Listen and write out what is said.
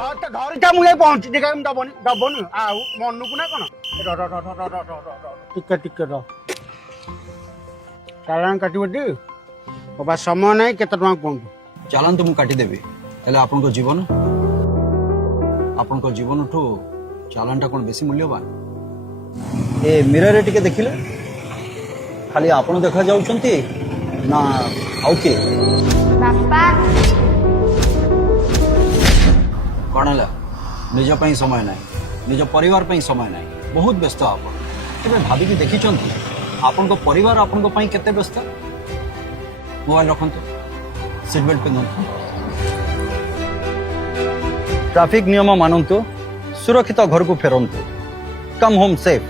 ଧରିଥା ମୁଁ ଯାଇ ପହଞ୍ଚିଛି କାହିଁ ଦବନି ଆଉ ମନକୁ ନା କଣ ଟିକେ ର ଚାଲାଣ କାଟିବଟି ବା ସମୟ ନାହିଁ କେତେ ଟଙ୍କା କୁହନ୍ତୁ ଚାଲାଣ ତ ମୁଁ କାଟିଦେବି ହେଲେ ଆପଣଙ୍କ ଜୀବନଠୁ ଚାଲାଣଟା କ'ଣ ବେଶୀ ମୂଲ୍ୟବାନ ଏ ମିରରରେ ଟିକେ ଦେଖିଲେ ଖାଲି ଆପଣ ଦେଖାଯାଉଛନ୍ତି ନା ଆଉ କିଏ ବାପା କ'ଣ ହେଲା ନିଜ ପାଇଁ ସମୟ ନାହିଁ ନିଜ ପରିବାର ପାଇଁ ସମୟ ନାହିଁ ବହୁତ ବ୍ୟସ୍ତ ଆପଣ କେବେ ଭାବିକି ଦେଖିଛନ୍ତି ଆପଣଙ୍କ ପରିବାର ଆପଣଙ୍କ ପାଇଁ କେତେ ବ୍ୟସ୍ତ ମୋବାଇଲ ରଖନ୍ତୁ ସିଟ୍ ବେଲ୍ଟ ପିନ୍ଧନ୍ତୁ ट्रैफिक नियम मानन्तु सुरक्षित घर को फेरंतु कम होम सेफ